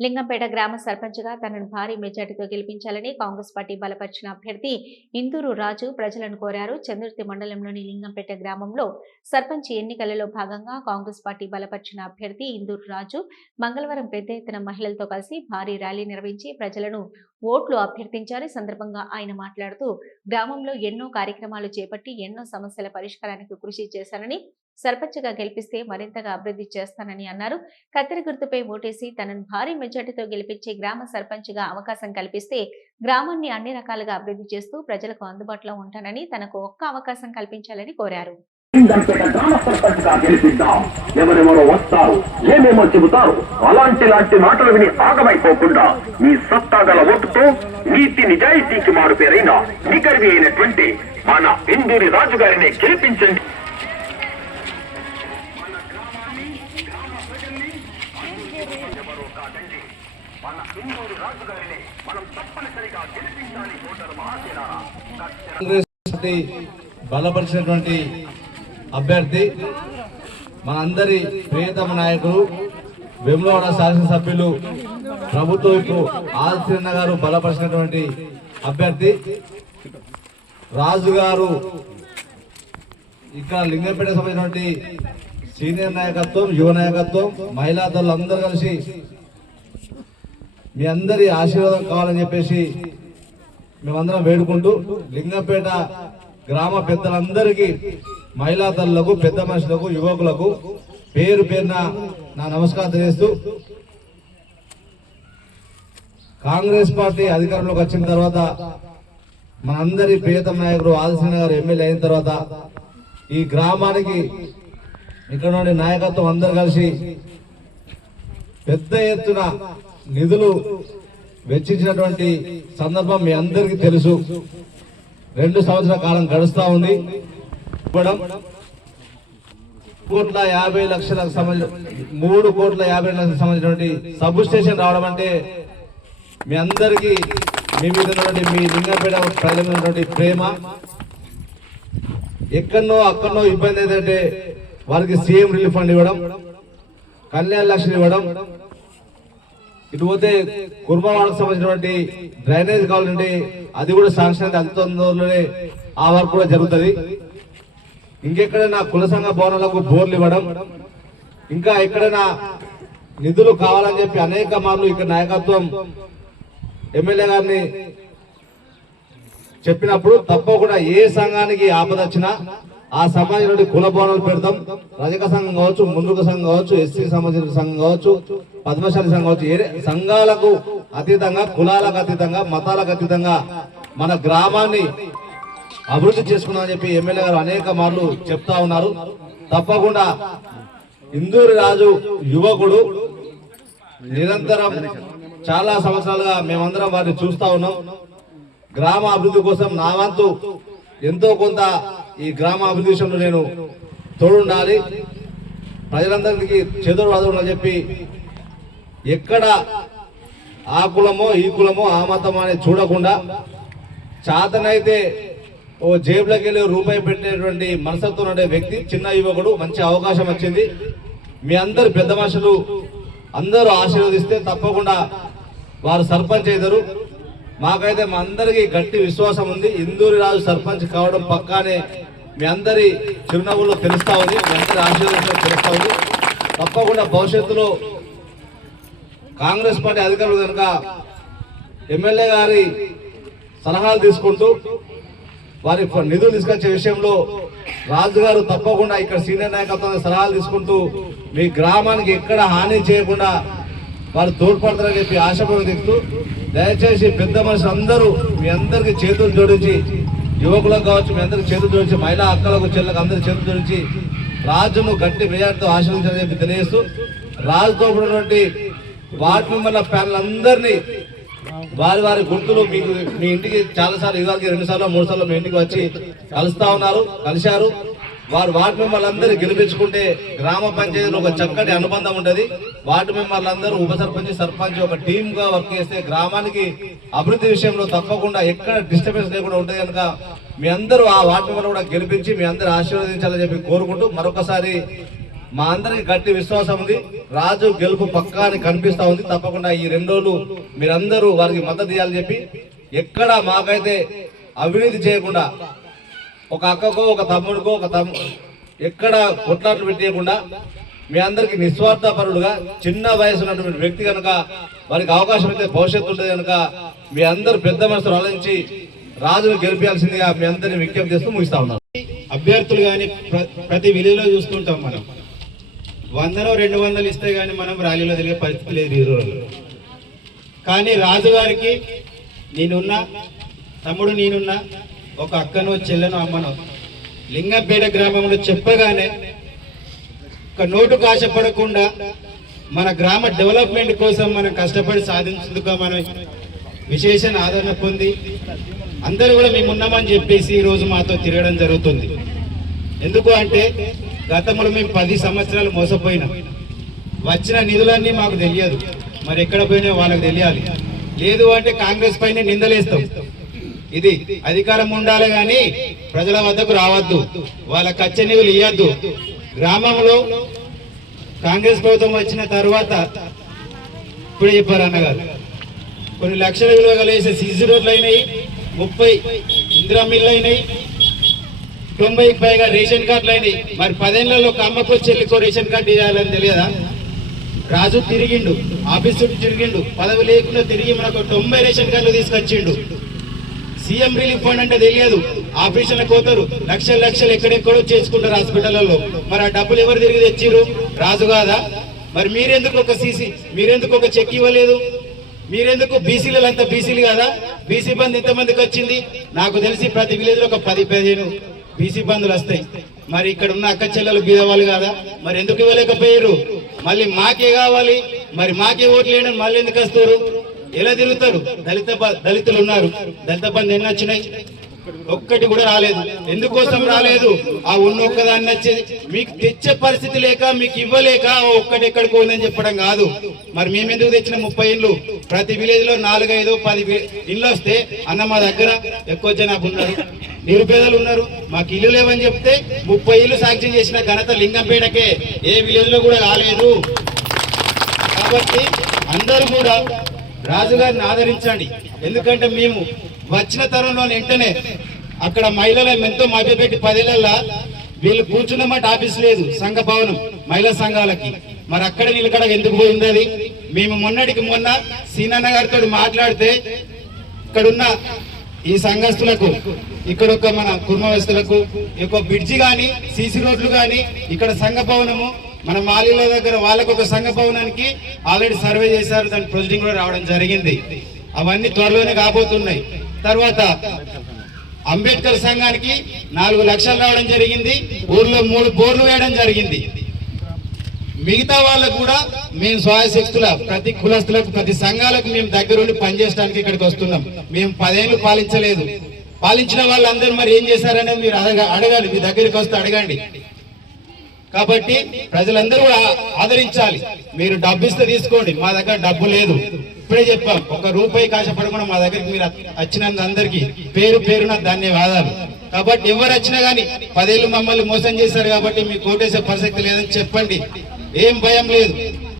లింగంపేట గ్రామ సర్పంచ్గా తనను భారీ మెజార్టీతో గెలిపించాలని కాంగ్రెస్ పార్టీ బలపరిచిన అభ్యర్థి ఇందూరు రాజు ప్రజలను కోరారు. చంద్రుర్తి మండలంలోని లింగంపేట గ్రామంలో సర్పంచ్ ఎన్నికలలో భాగంగా కాంగ్రెస్ పార్టీ బలపరిచిన అభ్యర్థి ఇందూరు రాజు మంగళవారం పెద్ద ఎత్తున మహిళలతో కలిసి భారీ ర్యాలీ నిర్వహించి ప్రజలను ఓట్లు అభ్యర్థించారు. సందర్భంగా ఆయన మాట్లాడుతూ గ్రామంలో ఎన్నో కార్యక్రమాలు చేపట్టి ఎన్నో సమస్యల పరిష్కారానికి కృషి చేశారని సర్పంచ్గా గెలిపిస్తే మరింతగా అభివృద్ధి చేస్తానని అన్నారు. కత్తెర గుర్తుపై ఓటేసి తనను భారీ మెజార్టీతో గెలిపించి గ్రామ సర్పంచ్గా అవకాశం కల్పిస్తే గ్రామాన్ని అన్ని రకాలుగా అభివృద్ధి చేస్తూ ప్రజలకు అందుబాటులో ఉంటానని తనకు ఒక్క అవకాశం కల్పించాలని కోరారు. ఎవరెవరో వస్తారు ఏమేమో చెబుతారు అలాంటి లాంటి మాటలు విని ఆగమైపోకుండా మీ సత్తా గల ఓటుతో నీతి నిజాయితీకి మారు పేరైన నిగర్వి అయినటువంటి మన ఇందూరి రాజు గారిని గెలిపించండి మన ఇందూరి రాజు గారిని మనం తప్పనిసరిగా గెలిపించాలి ఓటరు మహాశిలారా కాంగ్రెస్ పార్టీ బలపరిచినటువంటి అభ్యర్థి మనందరి ప్రియతమ నాయకులు వెములవాడ శాసనసభ్యులు ప్రభుత్వ ఆదిత్యన్న గారు బలపరిచినటువంటి అభ్యర్థి. రాజు గారు ఇక్కడ లింగంపేట సంబంధించినటువంటి సీనియర్ నాయకత్వం యువ నాయకత్వం మహిళా దళాలు అందరూ కలిసి మీ అందరి ఆశీర్వాదం కావాలని చెప్పేసి మేమందరం వేడుకుంటూ లింగంపేట గ్రామ పెద్దలందరికీ మహిళా తల్లులకు పెద్ద మనుషులకు యువకులకు పేరు పేరున నా నమస్కారం తెలియస్తూ కాంగ్రెస్ పార్టీ అధికారంలోకి వచ్చిన తర్వాత మనందరి ప్రియతమ నాయకుడు ఆదిశన గారు ఎమ్మెల్యే అయిన తర్వాత ఈ గ్రామానికి ఇక్కడ నుండి నాయకత్వం అందరు కలిసి పెద్ద ఎత్తున నిధులు వెచ్చించినటువంటి సందర్భం మీ అందరికీ తెలుసు. రెండు సంవత్సరాల కాలం గడుస్తూ ఉంది. కోట్ల యాభై లక్షలకు సంబంధించిన మూడు కోట్ల యాభై లక్షలకు సంబంధించినటువంటి సబ్ స్టేషన్ రావడం అంటే మీ అందరికీ మీ మీద ఉన్నటువంటి మీ లింగంపేట ప్రజల మీద ఉన్నటువంటి ప్రేమ. ఎక్కడో అక్కడనో ఇబ్బంది ఏంటంటే వారికి సీఎం రిలీఫ్ ఫండ్ ఇవ్వడం కళ్యాణ లక్ష్మి ఇవ్వడం ఇటు పోతే కుర్మవాడకు సంబంధించినటువంటి డ్రైనేజ్ కావాలంటే అది కూడా శాంక్షన్ అయితే అంత తొందరలోనే ఆ వర్క్ కూడా జరుగుతుంది. ఇంకెక్కడైనా కుల సంఘ భవనాలకు బోర్లు ఇవ్వడం ఇంకా ఎక్కడైనా నిధులు కావాలని చెప్పి అనేక మార్లు ఇక్కడ నాయకత్వం ఎమ్మెల్యే గారిని చెప్పినప్పుడు తప్పకుండా ఏ సంఘానికి ఆపద వచ్చినా ఆ సమాజం నుండి కుల పెడతాం. రజక సంఘం కావచ్చు ముందుక సంఘం కావచ్చు ఎస్సీ సంబంధించిన సంఘం కావచ్చు పద్మశాలి సంఘం కావచ్చు ఏ సంఘాలకు అతీతంగా కులాలకు అతీతంగా మతాలకు అతీతంగా మన గ్రామాన్ని అభివృద్ధి చేసుకుందామని చెప్పి ఎమ్మెల్యే గారు అనేక మార్లు చెప్తా ఉన్నారు. తప్పకుండా ఇందూరి రాజు యువకుడు నిరంతరం చాలా సంవత్సరాలుగా మేమందరం వారిని చూస్తా ఉన్నాం. గ్రామ అభివృద్ధి కోసం నా వంతు ఎంతో కొంత ఈ గ్రామాభివృద్ధి విషయంలో నేను తోడుండాలి. ప్రజలందరికీ చెదురు వదలని చెప్పి ఎక్కడ ఆ కులమో ఈ కులమో ఆ మతమో అని చూడకుండా చాతనైతే ఓ జేబులోకి వెళ్ళి రూపాయి పెట్టేటువంటి మనసత్వం ఉండే వ్యక్తి చిన్న యువకుడు మంచి అవకాశం వచ్చింది. మీ అందరు పెద్ద మనుషులు అందరూ ఆశీర్వదిస్తే తప్పకుండా వారు సర్పంచ్ అవుతారు. మాకైతే మా అందరికీ గట్టి విశ్వాసం ఉంది. ఇందూరి రాజు సర్పంచ్ కావడం పక్కానే మీ అందరి చిరునవ్వులో తెలుస్తా ఉంది. మీ అందరి ఆశీర్వాదంలో తెలుస్తా ఉంది. తప్పకుండా భవిష్యత్తులో కాంగ్రెస్ పార్టీ అధికారులు కనుక ఎమ్మెల్యే గారి సలహాలు తీసుకుంటూ వారి నిధులు తీసుకొచ్చే విషయంలో రాజు గారు తప్పకుండా ఇక్కడ సీనియర్ నాయకత్వం సలహాలు తీసుకుంటూ మీ గ్రామానికి ఎక్కడ హాని చేయకుండా వారు తోడ్పడతారని చెప్పి ఆశపడుతూ దయచేసి పెద్ద మనుషులు అందరూ మీ అందరికి చేతులు జోడించి యువకులకు కావచ్చు మీ అందరికి చేతులు జోడించి మహిళా అక్కలకు చెల్లకు అందరికి చేతులు జోడించి రాజును గట్టి విజయాలతో ఆశీర్వదించాలని చెప్పి తెలియజేస్తూ రాజుతో ఉన్నటువంటి వార్డ్ మెంబర్ల ప్యానల్ అందరినీ వారి వారి గుర్తులు మీకు మీ ఇంటికి చాలా సార్లు ఇవాళకి రెండు సార్లు మూడు సార్లు మీ ఇంటికి వచ్చి కలుస్తా ఉన్నారు కలిశారు. వారు వార్డు మెంబర్లందరూ గెలిపించుకుంటే గ్రామ పంచాయతీలో ఒక చక్కటి అనుబంధం ఉంటుంది వార్డు మెంబర్లందరూ ఉప సర్పంచ్ సర్పంచ్ ఒక టీమ్గా వర్క్ చేస్తే గ్రామానికి అభివృద్ధి విషయంలో తప్పకుండా ఎక్కడ డిస్టర్బెన్స్ లేకుండా ఉంటుంది కనుక మీ అందరూ ఆ వార్డు మెంబర్ కూడా గెలిపించి మీ అందరూ ఆశీర్వదించాలని చెప్పి కోరుకుంటూ మరొకసారి మా అందరికి గట్టి విశ్వాసం ఉంది. రాజు గెలుపు పక్కా అని కనిపిస్తా ఉంది. తప్పకుండా ఈ రెండు రోజులు మీరందరూ వారికి మద్దతు ఇవ్వాలని చెప్పి ఎక్కడ మాకైతే అవినీతి చేయకుండా ఒక అక్కకో ఒక తమ్ముడికో ఒక తమ్ము ఎక్కడ కొట్లాట్లు పెట్టేయకుండా మీ అందరికీ నిస్వార్థపరుడుగా చిన్న వయసు ఉన్నటువంటి వ్యక్తి కనుక వారికి అవకాశం అయితే భవిష్యత్తు ఉంటుంది కనుక మీ అందరు పెద్ద మనసులు ఆలోచించి రాజును గెలిపించాల్సిందిగా మీ అందరిని విజ్ఞప్తి చేస్తూ ముగిస్తా ఉన్నాను. అభ్యర్థులు కానీ ప్రతి విలేజ్లో చూస్తుంటాం మనం. వందలో రెండు వందలు ఇస్తే కానీ మనం ర్యాలీలో తిరిగే పరిస్థితి లేదు ఈ రోజుల్లో కానీ రాజుగారికి నేనున్నా తమ్ముడు నేనున్నా ఒక అక్కనో చెల్లెనో అమ్మను. లింగంపేట గ్రామంలో చెప్పగానే ఒక నోటు కాశపడకుండా మన గ్రామ డెవలప్మెంట్ కోసం మనం కష్టపడి సాధించేందుకు మనం విశేషణ ఆదరణ పొంది అందరూ కూడా మేము ఉన్నామని చెప్పేసి ఈ రోజు మాతో తిరగడం జరుగుతుంది. ఎందుకు అంటే గతంలో మేము పది సంవత్సరాలు మోసపోయినాం. వచ్చిన నిధులన్నీ మాకు తెలియదు. మరి ఎక్కడ పోయినా వాళ్ళకి తెలియాలి. లేదు అంటే కాంగ్రెస్ పైన నిందలేస్తాం. ఇది అధికారం ఉండాలి కానీ ప్రజల వద్దకు రావద్దు. వాళ్ళ కచ్చ నిధులు ఇవ్వద్దు గ్రామంలో కాంగ్రెస్ ప్రభుత్వం వచ్చిన తర్వాత ఇప్పుడే చెప్పారు అన్నగారు. కొన్ని లక్షల విలువ కలిసే సీసీ రోడ్లు అయినాయి ముప్పై ఇందిరా మిల్లు అయినాయి తొంభైకి పైగా రేషన్ కార్డులు అయినాయి. మరి పదేళ్ళలో ఒక అమ్మకో చెల్లికో రేషన్ కార్డు ఇవ్వాలని తెలియదా? రాజు తిరిగిండు ఆఫీసు తిరిగిండు పదవి లేకుండా తిరిగి మనకు తొంభై రేషన్ కార్డులు తీసుకొచ్చిండు. సీఎం రిలీఫ్ ఫండ్ అంటే తెలియదు. ఆపరేషన్లకు పోతారు లక్షల లక్షలు ఎక్కడెక్కడో చేసుకుంటారు హాస్పిటల్లో మరి ఆ డబ్బులు ఎవరు తిరిగి తెచ్చిర్రు? రాజు కాదా? మరి మీరెందుకు ఒక సీసీ మీరెందుకు ఒక చెక్ ఇవ్వలేదు? మీరెందుకు బీసీలు అంతా బీసీలు కదా? బీసీ బంధు ఎంతమందికి వచ్చింది? నాకు తెలిసి ప్రతి విలేజ్లో ఒక పది పదిహేను బీసీ బంధులు వస్తాయి. మరి ఇక్కడ ఉన్న అక్క చెల్లెలు బీదవాళ్ళు కదా? మరి ఎందుకు ఇవ్వలేకపోయారు? మళ్ళీ మాకే కావాలి. మరి మాకే ఓట్లు మళ్ళీ ఎందుకు వస్తారు? ఎలా తిరుగుతారు? దళిత దళితులు ఉన్నారు దళిత బంధు ఎన్ని వచ్చినాయి? ఒక్కటి కూడా రాలేదు. ఎందుకోసం రాలేదు? ఆ ఉన్న ఒక్కదాన్ని వచ్చేది మీకు తెచ్చే పరిస్థితి లేక మీకు ఇవ్వలేక ఒక్కటి ఎక్కడికి పోయిందని చెప్పడం కాదు. మరి మేము ఎందుకు తెచ్చిన ముప్పై ఇండ్లు? ప్రతి విలేజ్లో నాలుగైదు పది ఇండ్లు వస్తే అన్న మా దగ్గర ఎక్కువ జనాభా ఉన్నారు. నిరుపేదలు ఉన్నారు. మాకు ఇల్లు లేవని చెప్తే ముప్పై ఇల్లు సాంక్షన్ చేసిన ఘనత లింగంపేటకే. ఏ విలేజ్లో కూడా రాలేదు. కాబట్టి అందరూ కూడా రాజుగారిని ఆదరించండి. ఎందుకంటే మేము వచ్చిన తరంలో వెంటనే అక్కడ మహిళలను ఎంతో మభ్యపెట్టి పదేళ్ళ వీళ్ళు కూర్చున్నమాట ఆఫీస్ లేదు సంఘ భవనం మహిళా సంఘాలకి. మరి అక్కడ నిలకడ ఎందుకు పోయింది అది మేము మొన్నటికి మొన్న సీనన్న గారితో మాట్లాడితే ఇక్కడున్న ఈ సంఘస్థులకు ఇక్కడ ఒక మన కుర్మవస్తులకు ఈ యొక్క బ్రిడ్జి కానీ సీసీ రోడ్లు కానీ ఇక్కడ సంఘ భవనము మన మాలీల దగ్గర వాళ్ళకు ఒక సంఘ భవనానికి ఆల్రెడీ సర్వే చేశారు దాని ప్రొసీడింగ్ కూడా రావడం జరిగింది. అవన్నీ త్వరలోనే కాబోతున్నాయి. తర్వాత అంబేద్కర్ సంఘానికి నాలుగు లక్షలు రావడం జరిగింది ఊర్లో మూడు బోర్లు వేయడం జరిగింది. మిగతా వాళ్ళకు కూడా మేము స్వయశక్తుల ప్రతి కులస్తులకు ప్రతి సంఘాలకు మేము దగ్గరుండి పనిచేయడానికి ఇక్కడికి వస్తున్నాం. మేము పదేళ్ళు పాలించలేదు. పాలించిన వాళ్ళందరూ మరి ఏం చేశారనేది మీరు అడగ అడగాలి. మీ దగ్గరికి వస్తే అడగండి. కాబట్టి ప్రజలందరూ కూడా ఆదరించాలి. మీరు డబ్బు ఇస్తే తీసుకోండి. మా దగ్గర డబ్బు లేదు. ఇప్పుడే చెప్పాం. ఒక రూపాయి కాశపడకుండా మా దగ్గరికి మీరు వచ్చినందు అందరికి పేరు పేరున ధన్యవాదాలు. కాబట్టి ఎవరు వచ్చినా గానీ పదేళ్ళు మమ్మల్ని మోసం చేశారు కాబట్టి మీ కోటేసే పరిస్థితి లేదని చెప్పండి. ఏం భయం లేదు.